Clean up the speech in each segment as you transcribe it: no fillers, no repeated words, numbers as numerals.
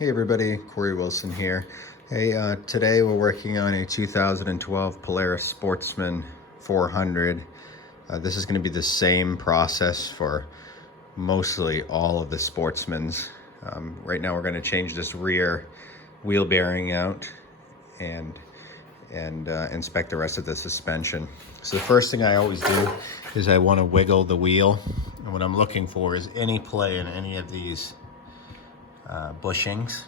Hey everybody, Corey Wilson here. Hey, today we're working on a 2012 Polaris Sportsman 400. This is going to be the same process for mostly all of the Sportsmans. Right now we're going to change this rear wheel bearing out and inspect the rest of the suspension. So the first thing I always do is I want to wiggle the wheel. And what I'm looking for is any play in any of these bushings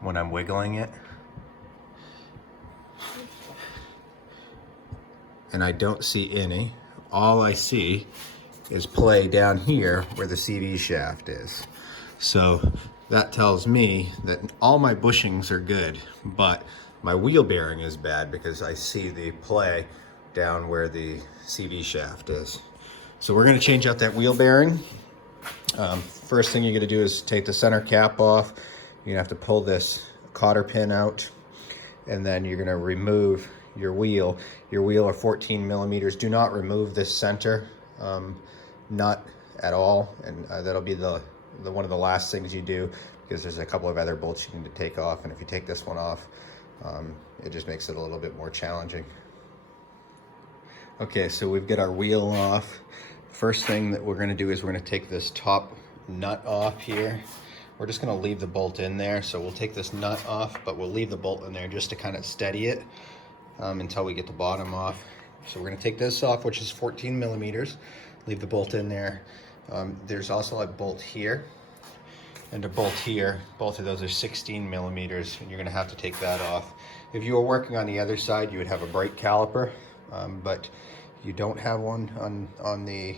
when I'm wiggling it, and I don't see any. All I see is play down here where the CV shaft is. So that tells me that all my bushings are good, but my wheel bearing is bad because I see the play down where the CV shaft is. So we're going to change out that wheel bearing. First thing you're going to do is take the center cap off. You're going to have to pull this cotter pin out, and then you're going to remove your wheel. Your wheel are 14 millimeters. Do not remove this center nut at all, and that'll be the one of the last things you do, because there's a couple of other bolts you need to take off, and if you take this one off, it just makes it a little bit more challenging. Okay, so we've got our wheel off. First thing that we're going to do is we're going to take this top nut off here. We're just going to leave the bolt in there. So we'll take this nut off, but we'll leave the bolt in there just to kind of steady it until we get the bottom off. So we're going to take this off, which is 14 millimeters. Leave the bolt in there. There's also a bolt here and a bolt here. Both of those are 16 millimeters, and you're going to have to take that off. If you were working on the other side, you would have a brake caliper, but you don't have one on the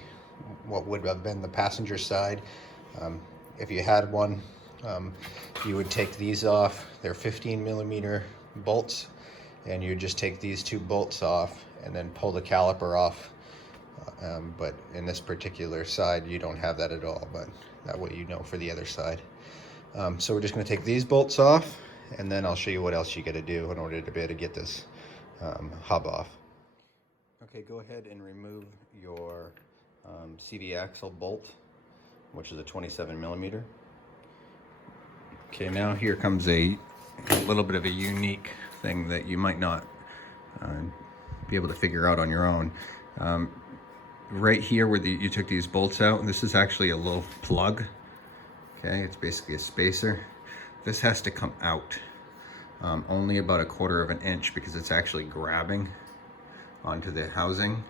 what would have been the passenger side. If you had one, you would take these off. They're 15 millimeter bolts, and you just take these two bolts off and then pull the caliper off. But in this particular side, you don't have that at all, but that way you know for the other side. So we're just going to take these bolts off, and then I'll show you what else you got to do in order to be able to get this hub off. Okay, go ahead and remove your CV axle bolt, which is a 27 millimeter. Okay, now here comes a little bit of a unique thing that you might not be able to figure out on your own. Right here where you took these bolts out, and this is actually a little plug. Okay, it's basically a spacer. This has to come out only about 1/4 of an inch, because it's actually grabbing onto the housing.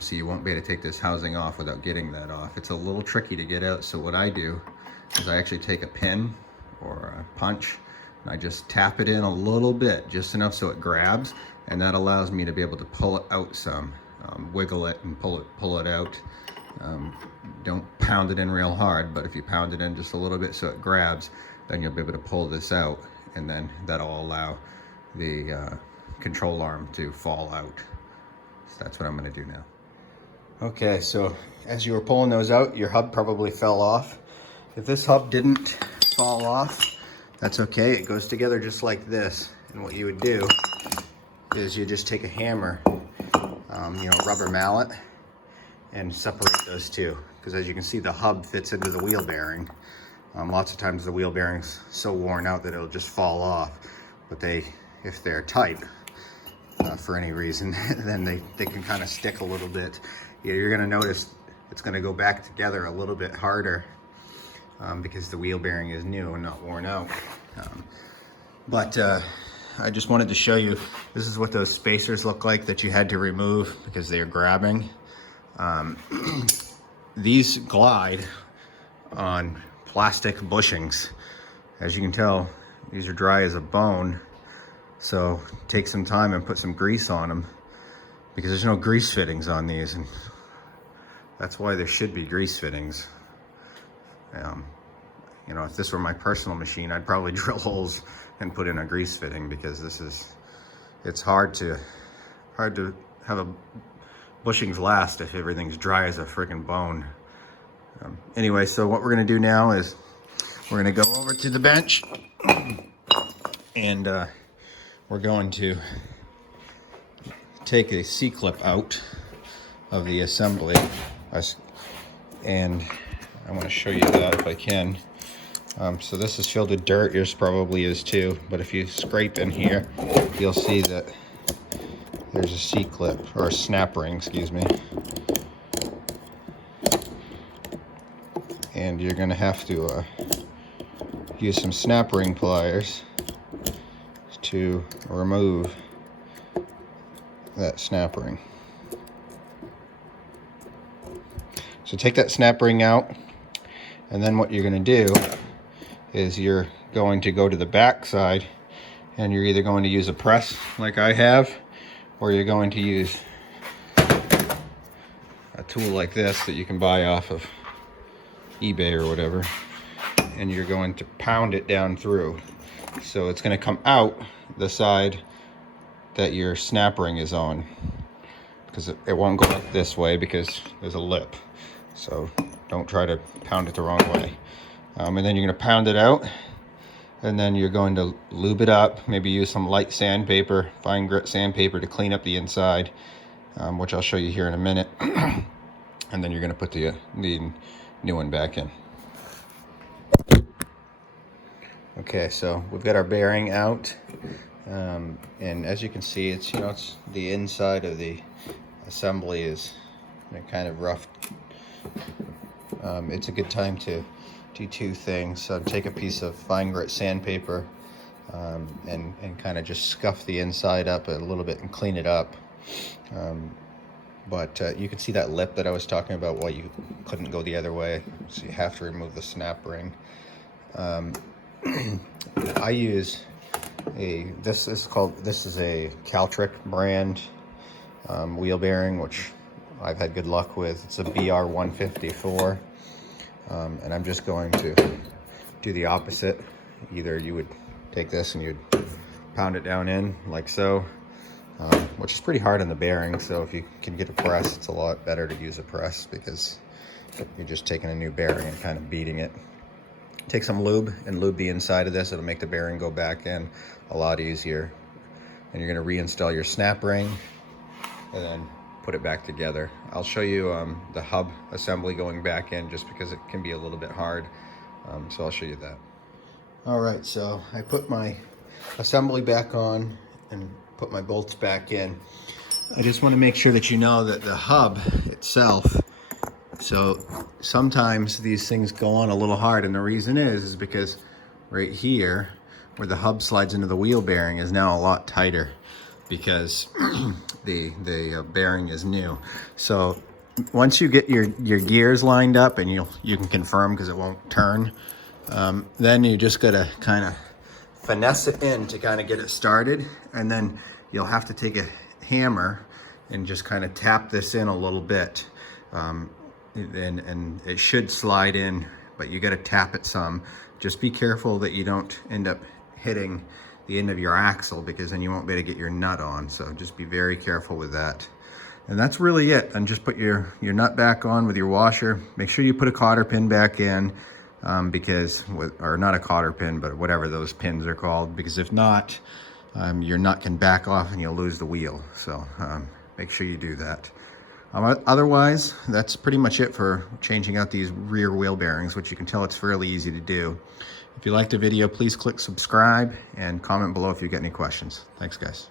So you won't be able to take this housing off without getting that off. It's a little tricky to get out, so what I do is I actually take a pin or a punch, and I just tap it in a little bit, just enough so it grabs, and that allows me to be able to pull it out some, wiggle it and pull it out. Don't pound it in real hard, but if you pound it in just a little bit so it grabs, then you'll be able to pull this out, and then that'll allow the control arm to fall out. So that's what I'm going to do now. Okay, so as you were pulling those out, your hub probably fell off. If this hub didn't fall off, that's okay. It goes together just like this. And what you would do is you just take a hammer, rubber mallet, and separate those two. Because as you can see, the hub fits into the wheel bearing. Lots of times the wheel bearing's so worn out that it'll just fall off. But if they're tight, for any reason, then they can kind of stick a little bit. You're going to notice it's going to go back together a little bit harder because the wheel bearing is new and not worn out. But I just wanted to show you, this is what those spacers look like that you had to remove because they're grabbing. These glide on plastic bushings. As you can tell, these are dry as a bone. So take some time and put some grease on them, because there's no grease fittings on these, and that's why there should be grease fittings. If this were my personal machine, I'd probably drill holes and put in a grease fitting, because it's hard to have a bushings last if everything's dry as a friggin' bone. Anyway, so what we're gonna do now is we're gonna go over to the bench, and we're going to take a C-clip out of the assembly, and I want to show you that if I can. So this is filled with dirt. Yours probably is too. But if you scrape in here, you'll see that there's a C-clip, or a snap ring, excuse me. And you're going to have to use some snap ring pliers to remove that snap ring. So take that snap ring out, and then what you're going to do is you're going to go to the back side, and you're either going to use a press like I have, or you're going to use a tool like this that you can buy off of eBay or whatever, and you're going to pound it down through. So it's going to come out the side that your snap ring is on, because it won't go up this way because there's a lip. So don't try to pound it the wrong way. And then you're going to pound it out, and then you're going to lube it up. Maybe use some light sandpaper, fine grit sandpaper, to clean up the inside, which I'll show you here in a minute. And then you're going to put the new one back in. Okay, so we've got our bearing out, and as you can see, it's it's the inside of the assembly is kind of rough. It's a good time to do two things. Take a piece of fine grit sandpaper and kind of just scuff the inside up a little bit and clean it up. But you can see that lip that I was talking about, why you couldn't go the other way, so you have to remove the snap ring. I use this is a Caltric brand wheel bearing, which I've had good luck with. It's a BR154, and I'm just going to do the opposite. Either you would take this and you'd pound it down in like so, which is pretty hard on the bearing, so if you can get a press, it's a lot better to use a press, because you're just taking a new bearing and kind of beating it. Take some lube and lube the inside of this. It'll make the bearing go back in a lot easier. And you're going to reinstall your snap ring and then put it back together. I'll show you the hub assembly going back in, just because it can be a little bit hard. So I'll show you that. All right, so I put my assembly back on and put my bolts back in. I just want to make sure that you know that the hub itself, so sometimes these things go on a little hard, and the reason is because right here where the hub slides into the wheel bearing is now a lot tighter, because the bearing is new. So once you get your gears lined up, and you can confirm because it won't turn, then you just gotta kind of finesse it in to kind of get it started, and then you'll have to take a hammer and just kind of tap this in a little bit. And it should slide in, but you got to tap it some. Just be careful that you don't end up hitting the end of your axle, because then you won't be able to get your nut on. So just be very careful with that. And that's really it. And just put your nut back on with your washer. Make sure you put a cotter pin back in, or not a cotter pin, but whatever those pins are called, because if not, your nut can back off and you'll lose the wheel. So make sure you do that. Otherwise, that's pretty much it for changing out these rear wheel bearings, which you can tell it's fairly easy to do. If you liked the video, please click subscribe and comment below if you get any questions. Thanks, guys.